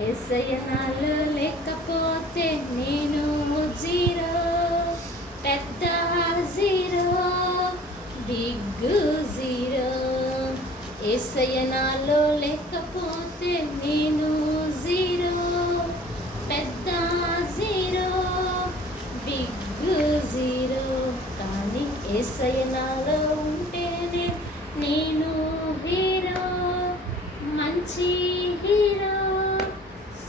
యేసయ్య నాలో లేకపోతే నేను జీరో, పెద్ద జీరో, బిగ్ జీరో. యేసయ్య నాలో లేకపోతే నేను జీరో, పెద్ద జీరో, బిగ్ జీరో. కానీ యేసయ్య నాలో ఉంటేనే నేను హీరో, మంచి హీరో,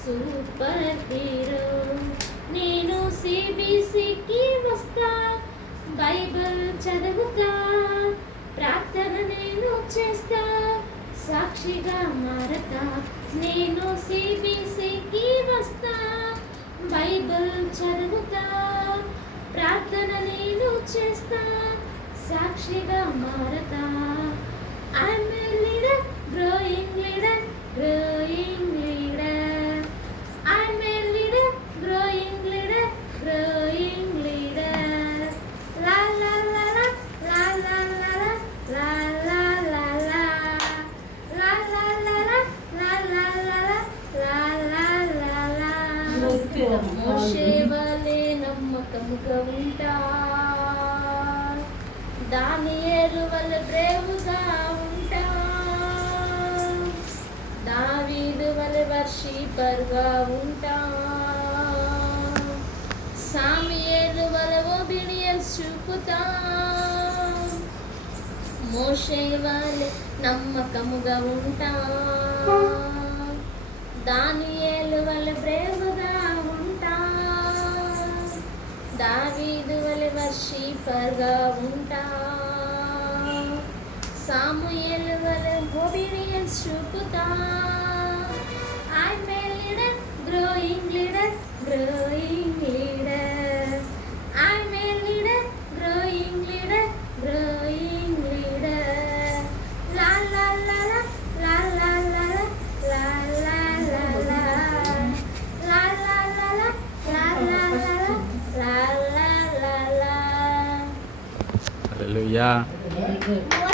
సూపర్ హీరో. నేను సిబిసికి వస్తా, బైబిల్ చదువుతా, ప్రార్థన నేను చేస్తా, సాక్షిగా మారతా. నేను సిబిసికి వస్తా, బైబిల్ చదువుతా, ప్రార్థన నేను చేస్తా, సాక్షిగా మారతా. I'm a leader, growing leader, growing leader. I'm a leader, growing leader, growing leader. La la la la, la la la la, la la la la, la la la la, la la la la, la la la la. మోషే వలె నమ్మకముగా ఉంటా, దానియేలు వలె బ్రేవుగా ఉంటా, దావీదు వలె వర్షిపర్గా ఉంటా, సాముయేలు వలె ఒబీడియన్స్ చూపుతా. మోషే వలె నమ్మకముగా ఉంటా, దానియేలు వలె బ్రేవుగా ఉంటా, దావీదు వలె వర్షిపర్గా ఉంటా, సాముయేలు వలె obedience చూపుతా. I'm a leader, growing leader, growing leader. I'm a leader, growing leader, growing leader. La la la la, la la la la, la la la la, la la la la, la la la la, la la la la. Hallelujah. Very good.